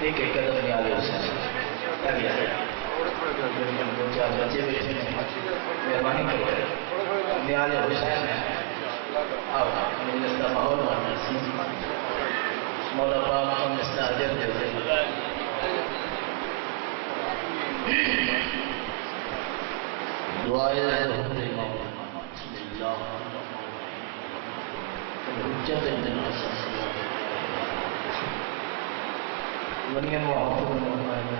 ایک ایک قدم نہیں آگے حسین دو چار بچے بیٹھے ہیں مہربانی کرو نیاز حسین آؤ مجلس کا ماحول بننا مولا پاک ہم اس کا اجر دے دعائے مولا بسم اللہ حجت من الحسن ولیم وحفظ المحمد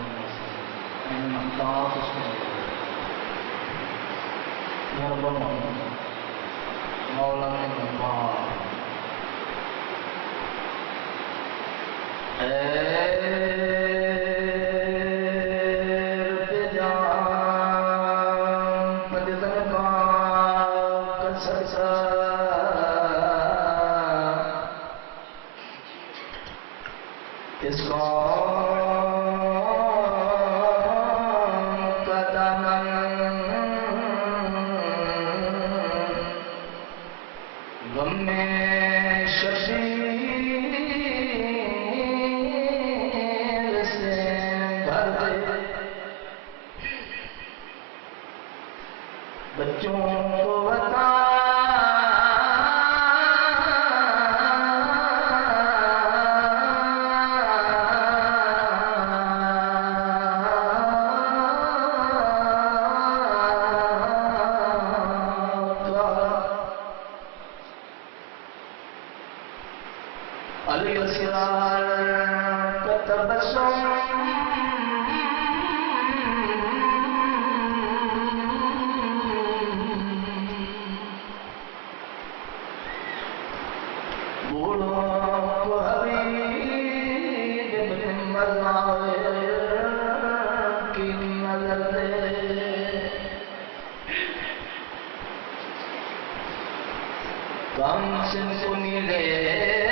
من مقطعات اسم یا رب محمد مولا من مقطعات اس بچوں کو بتا علی الاسرار کتبسم کم سن سنی لے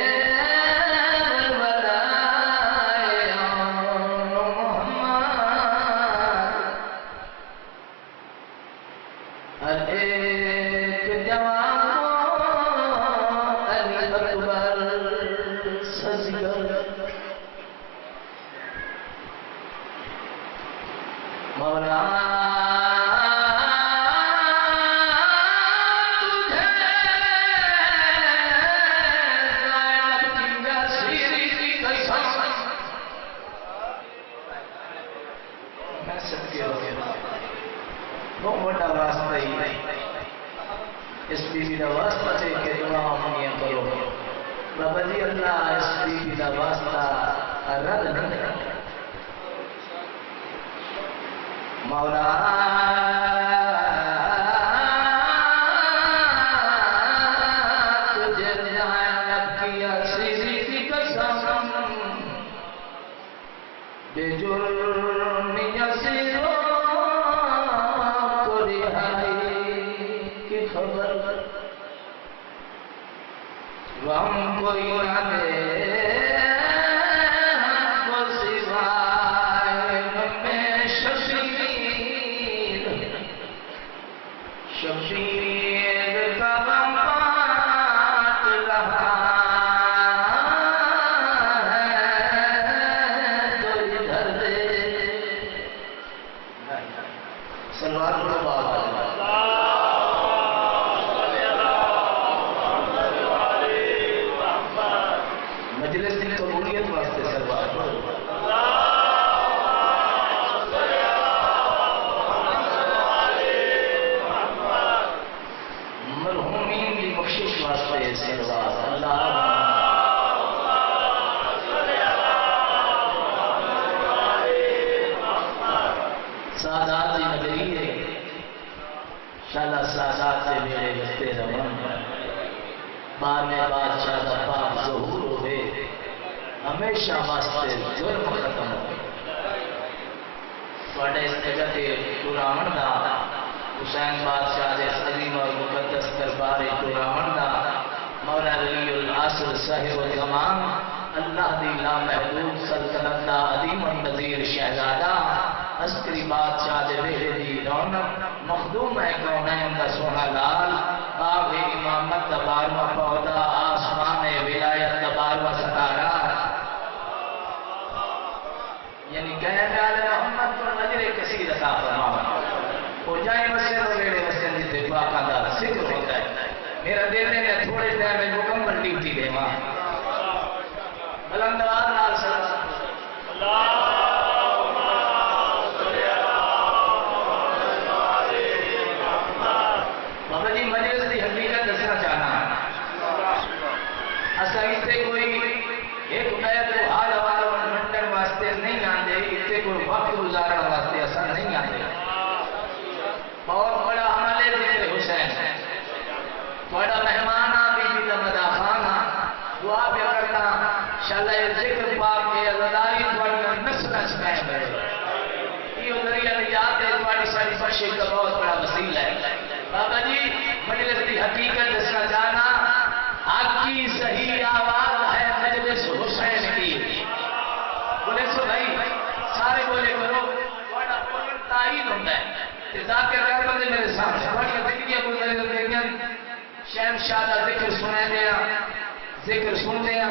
بڑا واسطہ ہی نہیں اس بیوی کا واسطہ سے کہ دعا ہمیں کرو بابا جی اللہ اس بیوی کا واسطہ رد نہیں کرتا مولا تجھے جانب کیا سیدھی کی قسم بے جرم یسیروں ہم کوئی نہ دے ہم کو سوائے میں شبیر شبیر کا غم بانٹ رہا ہے تو ادھر دے سلوات کو بابا مجلس کی قبولیت واسطے سلوات مرحومین کی بخشش واسطے سلوات اللہ سادات نگری ہے شالا سادات سے میرے رستے رمان بارنے بادشاہ دا پاک ظہور ہوئے ہمیشہ واسطے ظلم ختم ہو سواڑے اس جگہ تے تورامن دا حسین بادشاہ دے عظیم اور مقدس دربار تورامن دا مولا علی العصر صاحب الزمان اللہ دی لامحدود سلطنت دا عظیم النظیر شہزادہ عسکری بادشاہ دے بیڑے دی رونق مخدوم ہے کونین دا سونا لال باغ امامت دا بارواں پودا آسمان ولایت دا بارواں ستارہ بلند آواز نال صلوات بابا جی مجلس کی حقیقت دسنا چاہنا اصل اتنے کوئی ایک بیت کو حال حوال منڈن واسطے نہیں آتے اتنے کوئی وقت گزارن واسطے اصل نہیں آتے بہت بڑا عمل ہے ذکر حسین تھوڑا مہمان بی بی کا مدا خانہ دعا پہ کرنا شاءاللہ ذکر پاک کے عزداری تھوڑی نسل قائم رہے یہ ذریعہ نجات ہے تھوڑی ساری بخشش کا بہت بڑا وسیلہ ہے بابا جی مجلس کی حقیقت دسنا چاہنا حق کی صحیح آواز ہے مجلس حسین کی بولے سو بھائی سارے بولے کرو تھوڑا بولن تائید ہوتا ہے ذاکر کر بندے میرے سامنے بڑی زندگیاں گزرے زندگیاں شہنشاہ کا ذکر سنے دیا ذکر سن دیا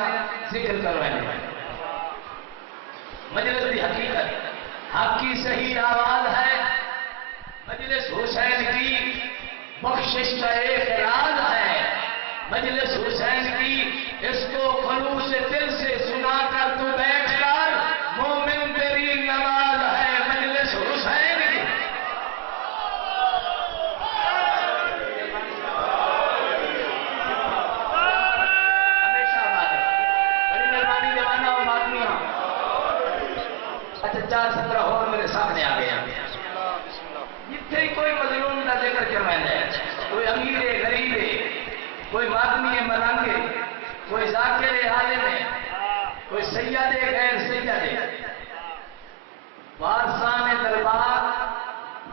ذکر کروائے مجلس کی حقیقت حق کی صحیح آواز ہے مجلس حسین کی بخشش کا ایک راز ہے مجلس حسین کی اس کو خلوص دل سے سنا کر تو بیٹھ کر مومن تیری نواز ہے مجلس حسین کی ہمیشہ بات ہے بڑی مہربانی جوانہ اور مادمیاں اچھا 4-17 اور میرے سامنے آ گئے جتنے کوئی مظلوم کا ذکر کروانا ہے کوئی امیر ہے غریب ہے کوئی مادمی ہے ملنگ ہے کوئی ذاکر ہے عالم ہے کوئی سید ہے غیر سید ہے وارثان دربار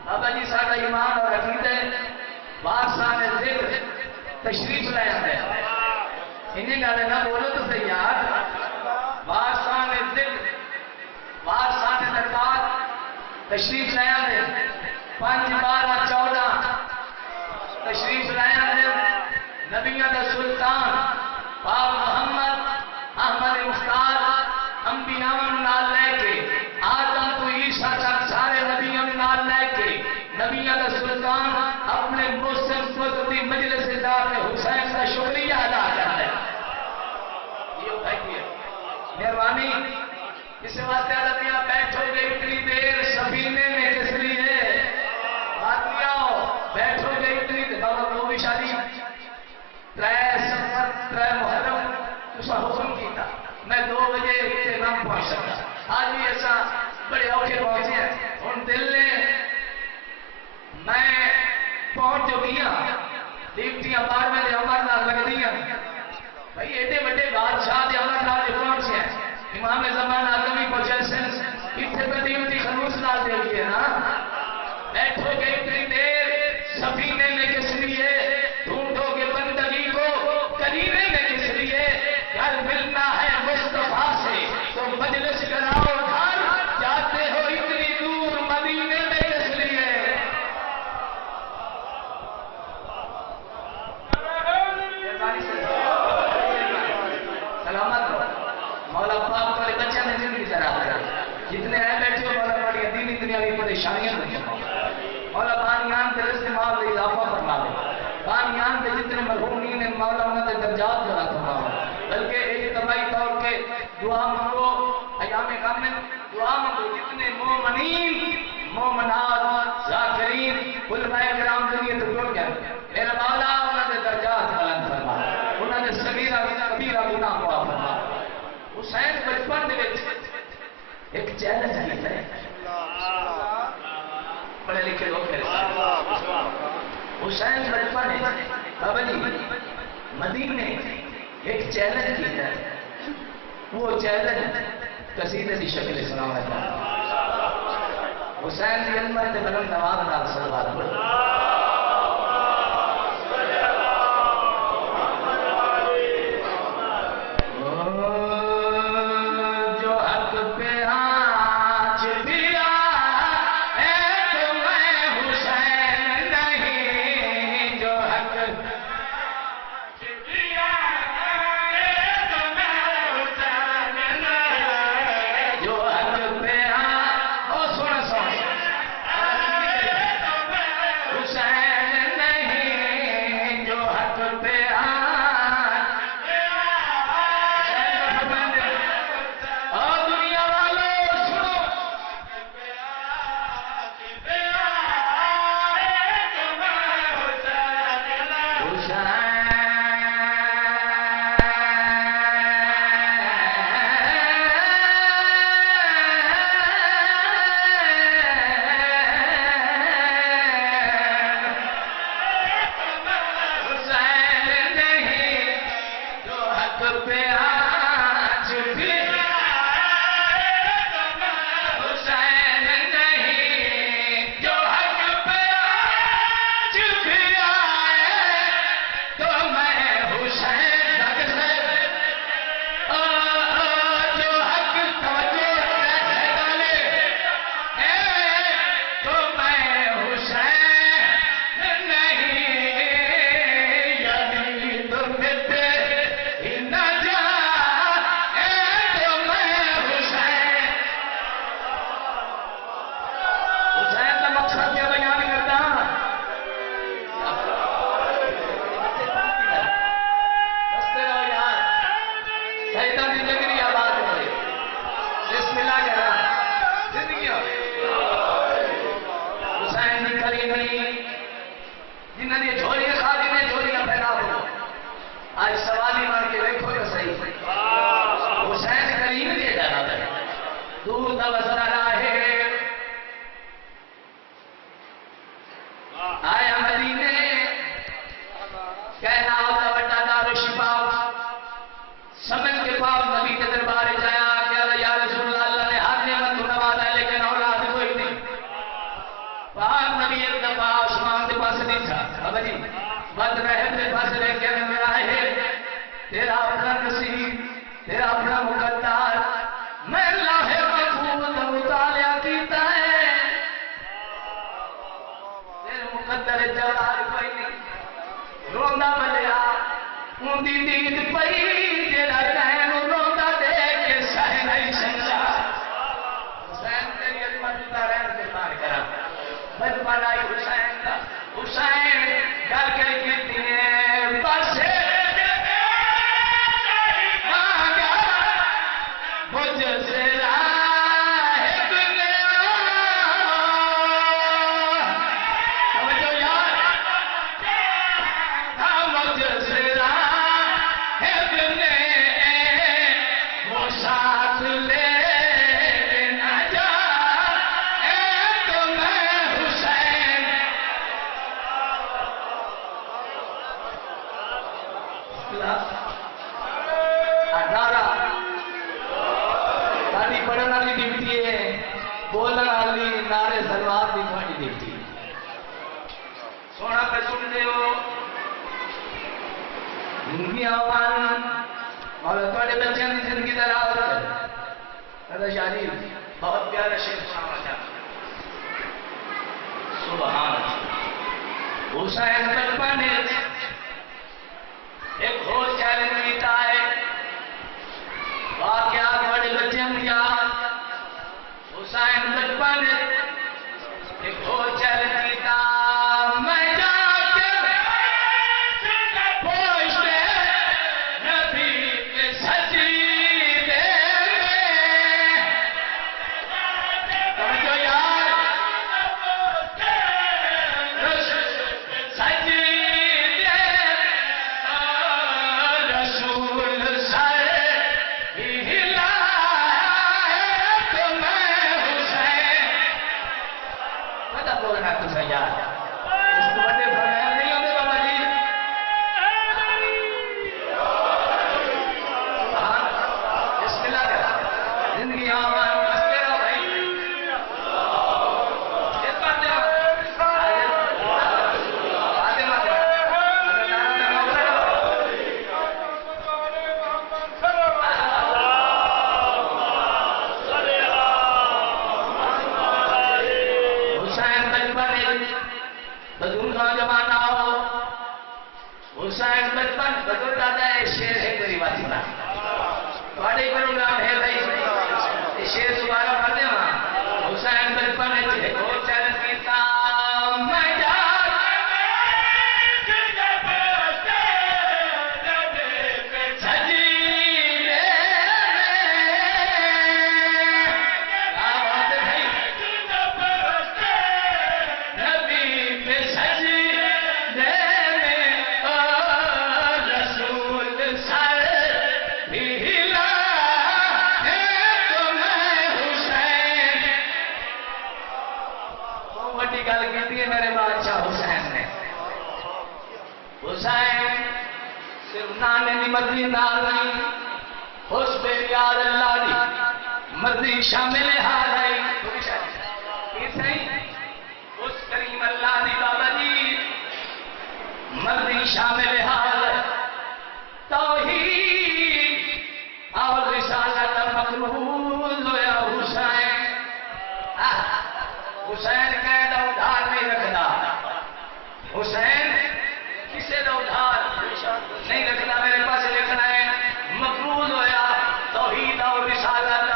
بابا جی ساڈا ایمان اور عقیدہ ہے وارثان ذکر تشریف لے آتے ہیں انہیں گالے نہ بولو تو صحیح یار وارثان ذکر وارثان دربار تشریف لے آتے ہیں 5-12-14 تشریف لایا ہے نبیوں کا سلطان پاک محمد احمد مختار انبیاء نال لے کے آدم تو عیسیٰ تک سارے نبیوں نال لے کے نبیوں کا سلطان اپنے مسلم قدرتی مجلس دار میں حسین کا شکریہ ادا کرتا ہے یہ بھائی مہربانی اس واسطے نبیاں بیٹھو گے اتنی دیر سفینے میں کس لیے بیٹھو گے اتنی بابا کو بھی شادی 3 محرم اسا حکم کیتا میں 2 بجے اتنے نام پہنچ سکتا آج بھی ایسا بڑے اوکھے پہنچے ہیں ان دل نے میں پہنچ جو گیا دیوتیاں بار میں دے عمر نال لگ دیا بھائی ایڈے بڑے بادشاہ دے عمر نال پہنچے ہیں امام زمان آدمی پہنچے سن اتنے پہ دیوتی خلوص نال دے گئے نا بیٹھو گے اتنی دیر سفینے میں کس لیے ڈھونڈو گے بندگی کو کرینے میں کس لیے گھر ملنا ہے مصطفیٰ سے تو مجلس کراؤ گھر جاتے ہو اتنی دور مدینے میں کس لیے سلامت رہو مولا پاک تمہارے بچے نے زندگی طرح جتنے آئے بیٹھے ہو مولا پڑی دینی دنیا کی پریشانیاں نہیں مولا بانیان کے رزق مال دے اضافہ فرما دے بانیان کے جتنے مرحومین ہیں مولا انہوں نے درجات بڑھا فرما بلکہ اجتماعی طور پہ دعا مانگو ایام غم میں دعا مانگو جتنے مومنین مومنات ذاکرین علماء کرام دنیا تو جڑ گئے میرا مولا انہوں نے درجات بلند فرما انہوں نے صغیرہ کبیرہ گناہ معاف فرما حسین بچپن دے وچ ایک چیلنج ہے پڑھے لکھے لوگ میرے ساتھ حسین بچپن ہے بابا جی مدینے ایک چیلنج کی ہے وہ چیلنج قصیدے کی شکل سنانا چاہتا حسین کی علمت تے بلند نواز نال صلوات پڑھ روندہ وزرا راہے آیا مدینے کہنا ہوتا بٹا دار شفا سمجھ کے پاس نبی کے دربار جایا کہ یا رسول اللہ نے ہر نعمت کو نوازا ہے لیکن اولاد کوئی نہیں پاک نبی ایک دفعہ عثمان کے پاس نہیں تھا بابا جی بد رحم کے پاس رہ کے میرا ہے تیرا اپنا نصیب تیرا اپنا مقدر میں اللہ محفوظ کا مطالعہ کیتا ہے تیرے مقدر جلال کوئی نہیں روندہ بلیا اندی دید پئی جیڑا کہن روندہ دیکھ کے سہ نہیں سکتا حسین تیری عظمت کا رہن کے بار کرا بچپن آئی حسین کا حسین گھر کے کہتی ہیں بس مانگا مجھ سے راہ دنیا سمجھو یار مجھ سے راہ دنیا وہ ساتھ لے نہ جا تو میں حسین نعرہ ساری پڑھنے والی ڈیوٹی ہے بولنے والی نعرے سلوات کی تھوڑی ڈیوٹی سونا پہ سن دے ہو زندگی آوان اور تھوڑے بچے کی زندگی در آوت ہے حضرت شاہی بہت پیارا شیر سنا چاہتا سبحان اللہ حسین بچپن ایک اور چیلنج کیتا ہے واقعات بڑے بچے میں یاد حسین بچپن ایک اور چیلنج کیتا میں جا کے پوچھتے نبی کے سجدے میں سمجھو یار سجدے رسول سر ہلا تو میں حسین پتہ بولنا تو صحیح یار اس کو بڑے فرمائل نہیں ہوتے بابا جی بسم اللہ کر زندگی آمان بستے رہو بھائی یہ پاتے حسین بچپن بدون کا زمانہ ہو حسین بچپن بدل دادا ہے شیر ہے کوئی باتی نا تھوڑے پروگرام ہے بھائی یہ شیر دوبارہ پڑھتے ہیں حسین بچپن ہے بہت چیلنج کیتا میں جا گل کی میرے بادشاہ حسین نے حسین صرف نانے دی مرضی نال نہیں اس بے یار اللہ دی مرضی شامل حال ہے اس کریم اللہ دی بابا جی مرضی شامل حال توحید اور رسالت مقبول ہویا حسین حسین کہہ دا ادھار نہیں رکھنا حسین کسے دا ادھار نہیں رکھنا میرے پاس لکھنا ہے مقبول ہویا توحید اور رسالت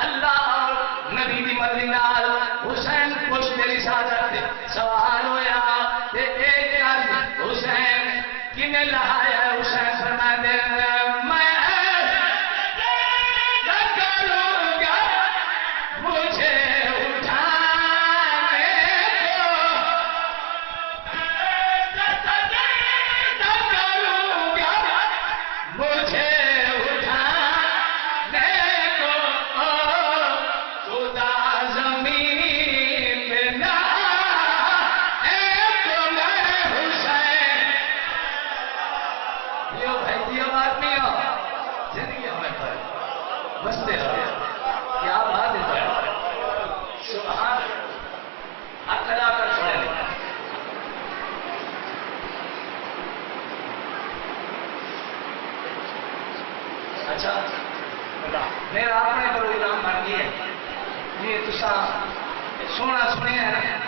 اللہ اور نبی دی مرضی نال حسین پشت رسالت سوال ہویا تے ایک حسین بستے ہو کیا بات ہے سبحان اکلا کر چھوڑے اچھا میرا اپنے پروگرام بن گیا یہ تسا سونا سنے ہیں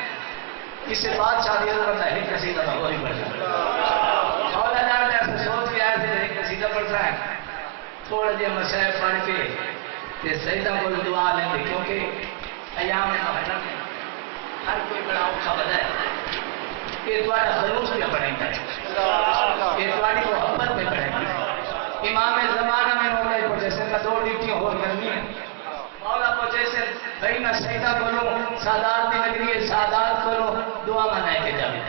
کسی بادشاہ دی حضرت ہے ایک قصیدہ میں وہی پڑھ جائے مولا جان نے ایسے سوچ کے آئے تھے ایک قصیدہ پڑھتا ہے تھوڑا جہا مسائل پڑھ کے تے سیدہ کو دعا لیں گے کیونکہ ایام محرم میں ہر کوئی بڑا اوکھا بدا ہے کہ تمہارا خلوص پہ پڑھیں گے کہ تمہاری محبت پہ پڑھیں گے امام زمانہ میں مولا کو جیسے میں 2 ڈیوٹیاں اور کرنی ہیں مولا کو جیسے بھائی میں سیدہ کروں سادات کی نگری ہے سادات کروں دعا منائے کے جاوے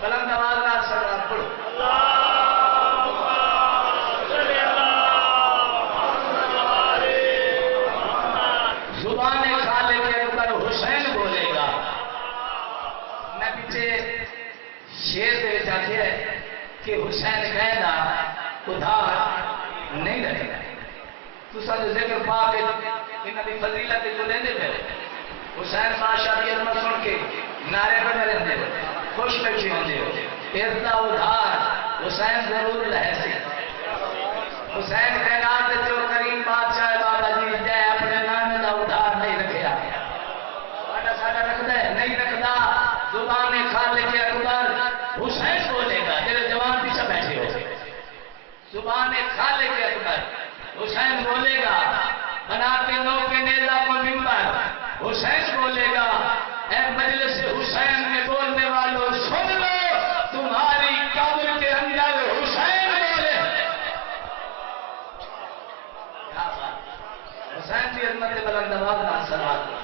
بلند آواز رات سلوات پڑھو زبان خالق کے اوپر حسین بولے گا میں پیچھے شیر دے جاتے ہیں کہ حسین کہنا ادھار نہیں رہے گا تو سا جو ذکر پاک ان ابھی فضیلت کو لیندے پہ حسین بادشاہ کی عظمت سن کے نعرے پر میں رہتے ہو خوش بیٹھے ہوندے ہو اردا ادھار حسین ضرور رہے سے حسین کائنات جو کریم بادشاہ بابا جی جے اپنے نام دا ادھار نہیں رکھیا ساڈا رکھدا ہے نہیں رکھدا زبان خالق اکبر حسین بولے گا جڑے جوان پیچھے بیٹھے ہو زبان خالق اکبر حسین بولے گا بنا کے نو کے نیزہ کو منبر حسین بولے گا اے مجلس حسین میں بولنے والوں سن لو تمہاری قبر کے اندر حسین بولے حسین کی عظمت بلند آواز نہ سلوات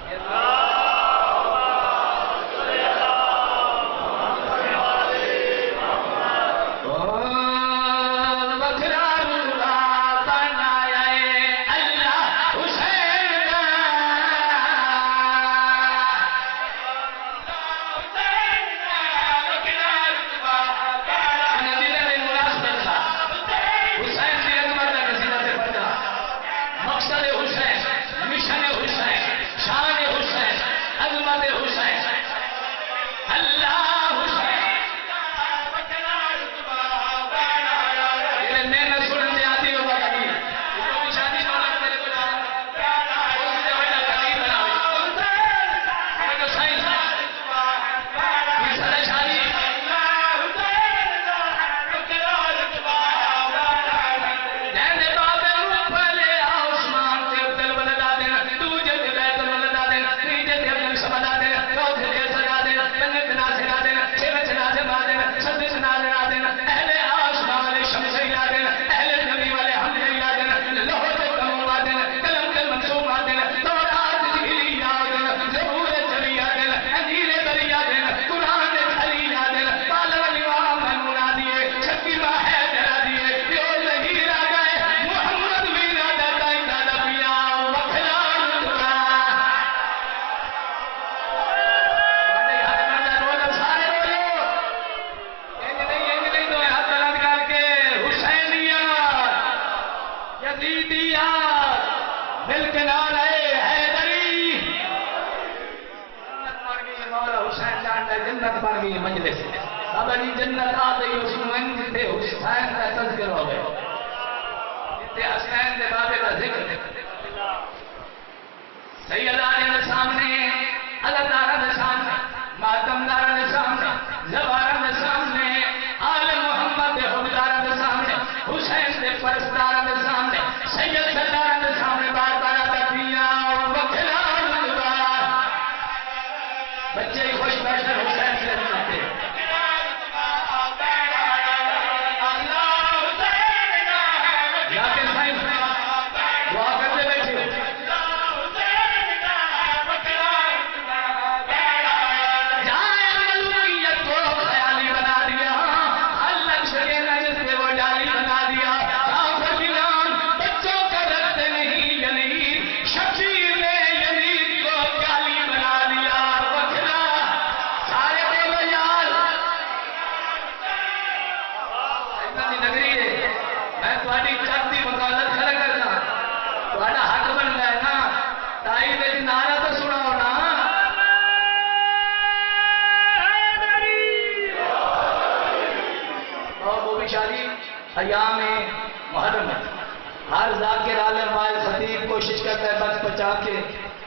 ہر ذاکر عالم وائل خطیب کوشش کرتا ہے بچ بچا کے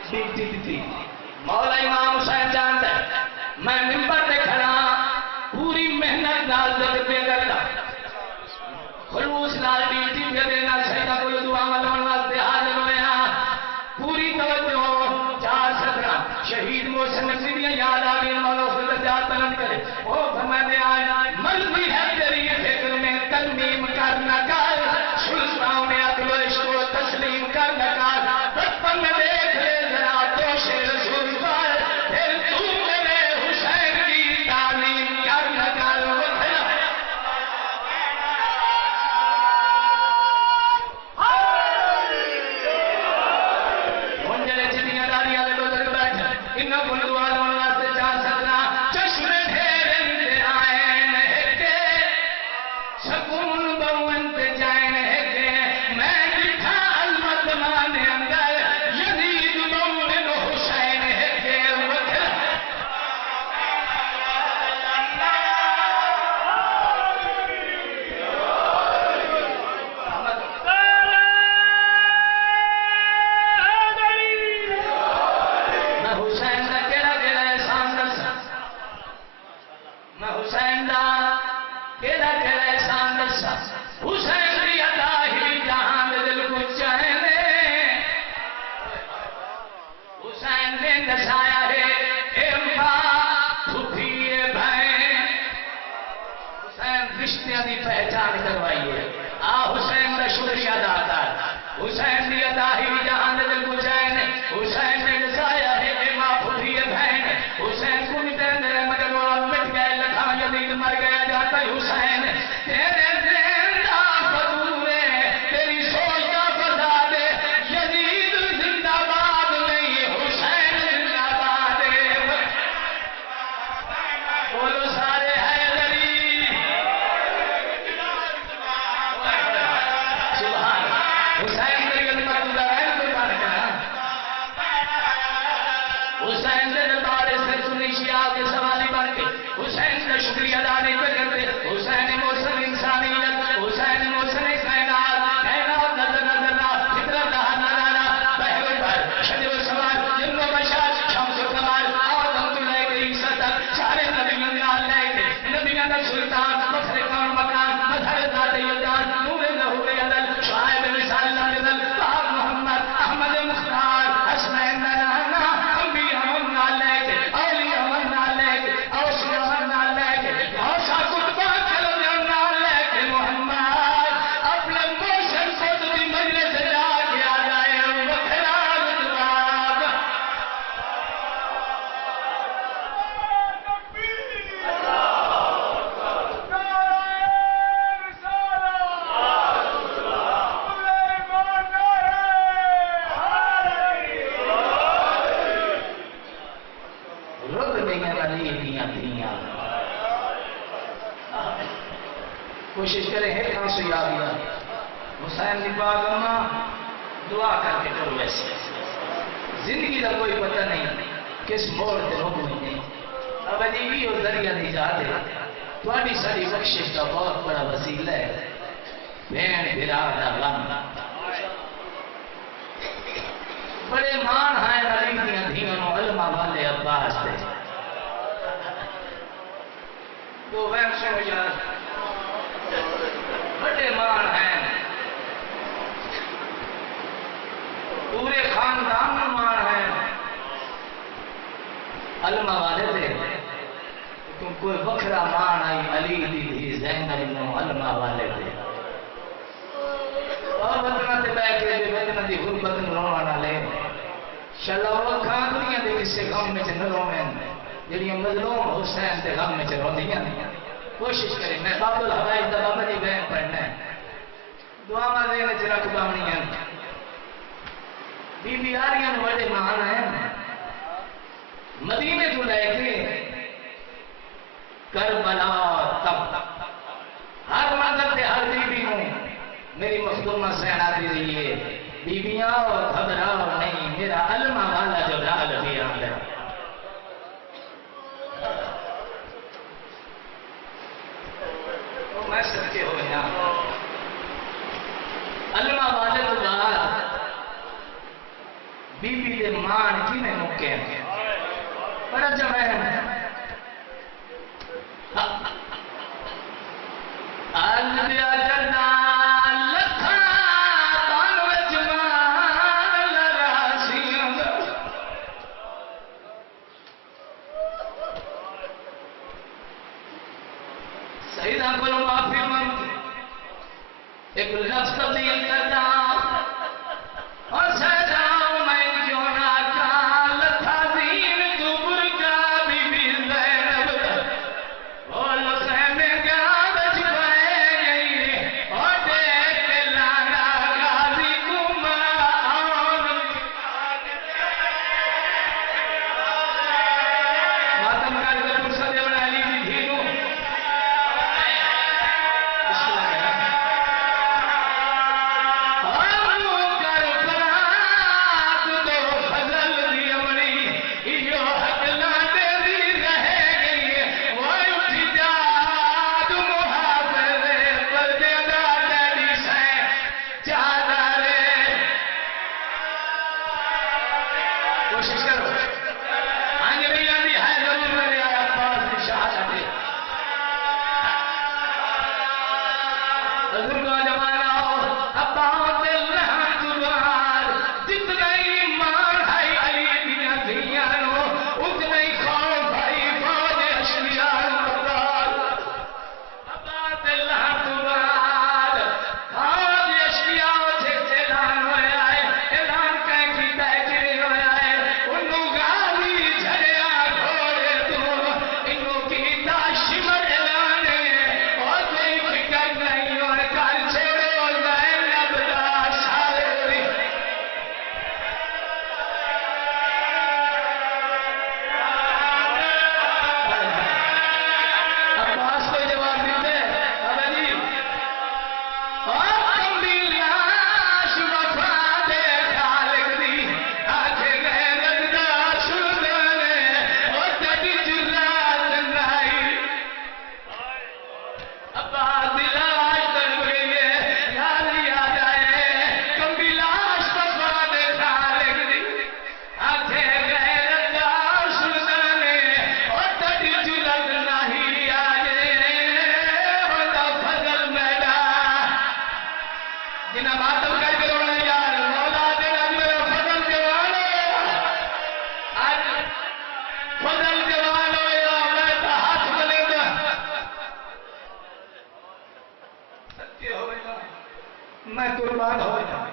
ڈیپتی تھی مولا امام حسین جانتا ہے میں ممبر پہ کھڑا پوری محنت نال تجربے کرتا خلوص نال ڈیوٹی پہ دینا سیدہ کو دعا ملون واسطے حاضر ہویا پوری توجہ 417 شہید محسن نقوی یاد آ گئی مولا اس کو درجات بلند کرے او فرماتے آئے مرضی ہے تیری فکر میں ترمیم کرنا کر سلطان نے عقل و عشق و تسلیم کرنا کر بچپن میں دیکھ لے ذرا دوش رسول پر پھر تو میرے حسین کی تعلیم کرنا کر منجلے چنیاں داریاں لے بزرگ بیٹھ انہوں کو دعا لون واسطے 417 چشم ڈھیر انتہائیں ہے کہ سکون بونت جائن ہے کہ میں دکھا المدمان اندر یزید مومن حسین ہے کہ میں حسین دا کیڑا کیڑا احسان دسا میں حسین دا کیڑا کیڑا احسان دسا حسین دی عطا ہی جہان دے دل کو چاہنے حسین نے دسایا ہے اے ماں پھوپھی اے بہن حسین رشتیاں دی پہچان کروائی ہے آ حسین دا شکریہ ادا کر حسین دی عطا ہی جہان دے دل کو چاہنے حسین نے دسایا ہے اے ماں پھوپھی اے بہن حسین کو بھی دین دے مگر وہ مٹ گئے لکھا یزید مر گیا جاتا ہے حسین تیرے زندہ فضول ہے تیری سوچ کا فساد ہے یزید زندہ باد نہیں حسین زندہ باد ہے بولو سارے حیدری سبحان حسین تیری گلی مقبولہ ہے قربان کرنا حسین دے دربار سے سنی شیعہ کے سوالی بن کے حسین کا شکریہ ادا نہیں کرتے حسین محسن انسانیت حسین محسن کائنات کائنات نظر نظر نہ فطرت نہ نہ بحر البحر شجر السماء جن و بشر شمس و قمر آدم تو لے کے عیسیٰ تک سارے نبیوں نے نال لے کے نبیوں کا سلطان فخر کون مکان مظہر ذات یزدان نور ظہور یزل شعائب مثال نازل پاک محمد احمد مختار حسنین نانا انبیاء من نال لے کے اولیاء من نال لے کے اوصیاء من نال لے کے اوصا کتبہ کلم نال لے کے محمد اپنے موشن خود بھی مجلس جا کے آ جائے وکھرا رتباب رب دیاں علی دیاں دیاں کوشش کریں ہے کہاں سے یاد دیا حسین دی پاک اماں دعا کر کے کرو ایسے زندگی کا کوئی پتہ نہیں کس موڑ تے رک نہیں اب عجیبی اور ذریعہ دی جاتے تھوڑی ساری بخشش کا بہت بڑا وسیلہ ہے بہن بھرا دا غم بڑے مان ہیں علی دیاں دھیانوں علماء والے عباس دے تو وہم سنو یار بڑے مان ہیں پورے خاندان میں مان ہیں علماء والے دے لیکن کوئی وکھرا مان آئی علی دی زینب نو علماء والے دے اور وطنہ تے بیٹھے دے وطنہ دی غربت نو رونا نہ لے شلو کھان دنیا دے کسے غم میں چ نہ رویں جڑیاں مظلوم حسین دے غم میں چ روندیاں کوشش کریں میں باب الحوائج دا بابا دی بہن پڑھنا ہے دعا ماں دینے چ رکھ باونیاں بی بی آریاں بڑے مان ہیں مدینے تو لے کے کربلا تک ہر مذہب سے ہر بی بی ہوں میری مخدومہ سہنا دی رہی ہے بیویاں اور گھبراؤ نہیں میرا علماء والا جو لال بھی آتا ہے تو میں سچے ہو گیا علماء والے بی بی دے مان کی میں مکے بڑا جوان آل دیا جردہ لکھا بانو جمان لراسیم سیدہ کو معافی مانگتے ایک لفظ تبدیل کرتا اور سجاؤ میں کیوں نہ کال تھا دین دبر کا بی بی زینب اور لخیمے گاد چھپائے گئی اور دیکھ لانا غازی کما آن ماتم کا لئے فرصت بنا لی دھینو میں قربان ہو جاؤں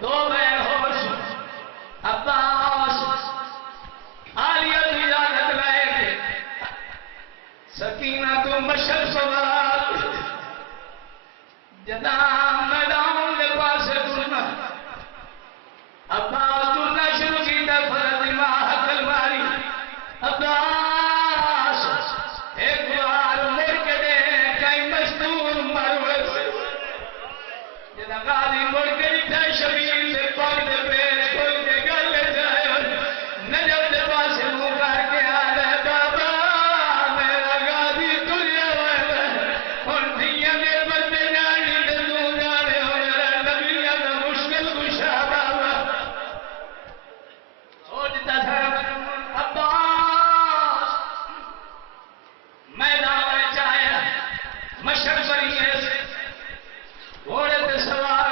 دو بہن ہوش عباس عالیہ کی اجازت لائے گے سکینہ تو مشر سوال جدا میدان دے پاس ٹرنا عباس ٹرنا شروع کی فرض ماں حقل ماری عباس ایک بار مر کے دے کئی مستور مروڑ غازی مڑ کے اٹھا شبیر سے پاک دے پیش کھول کے گل جائے نجب دے پاس منہ کر کے آلے بابا میرا غازی تلیا ہوئے اور دیا دے بندے جانی دے دوں جانے ہو میرا نبیہ دا مشکل گشا بابا سوچتا تھا عباس میدان میں چاہے مشرق بری ہے گھوڑے تے سوار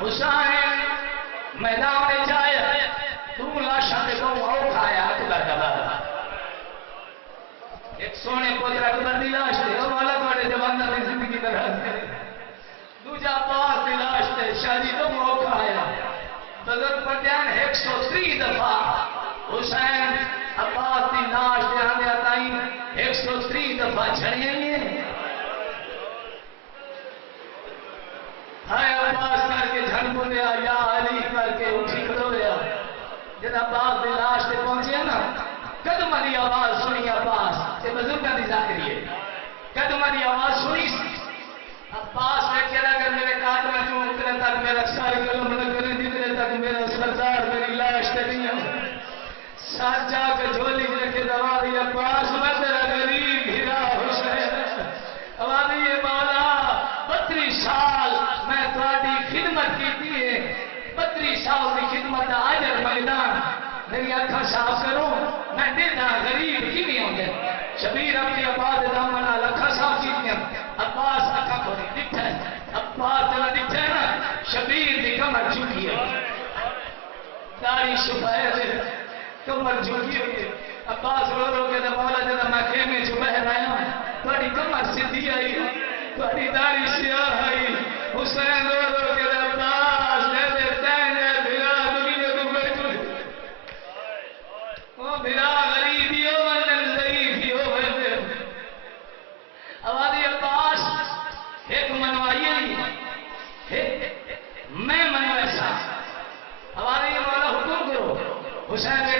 حسین میدان جائے تو لاشاں دے کو او کھایا اکبر دا ایک سونے پتر اکبر دی لاش تے او والا تواڈے جواناں دی زندگی دا راز ہے دوجا پاس دی لاش تے شادی تو او کھایا بزرگ پردیان 103 دفعہ حسین عباس دی لاش دے آندے تائیں 103 دفعہ چھڑیاں ہیں ہائے عباس کر کے جھڑ بولیا یا علی کر کے اٹھی کھڑویا جب عباس دی لاش تے پہنچیا نا قدم دی آواز سنی عباس تے بزرگاں دی ذاکری ہے قدم دی آواز سنی عباس نے کہا اگر میرے قاتل کیوں اتنے تک میرا ساری قلم نہ کرے جتنے تک میرا سردار میری لاش تے نہیں ہے ساتھ جا کے جھولی رکھے دوا دی عباس میں تیرا غریب ہیرا حسین آوازی یہ مولا 32 سال میں تھوڑی خدمت کی ہے 32 سال کی خدمت اجر میدان میری آنکھاں صاف کرو میں دینا غریب کی نہیں ہوں گے شبیر اپنی آباد دامنا لکھا صاف کی ہیں عباس آنکھاں کو نہیں دکھتا ہے عباس جب دکھتا ہے نا شبیر دی کمر جھکی ہے داڑھی شفایر کمر جھکی ہوئی ہے عباس رو رو کے مولا جب میں خیمے چھو بہر آیا ہوں تھوڑی کمر سدھی آئی تھوڑی داڑھی سیاہ آئی حسین رو رو کے عباس دے دے تینے بھرا دنیا تو بیٹھ وہ بھرا غریبی ہو ونن ضعیفی ہو بھرے آوازی عباس ایک منوائی میں منوائے سا آوازی مولا حکم کرو حسین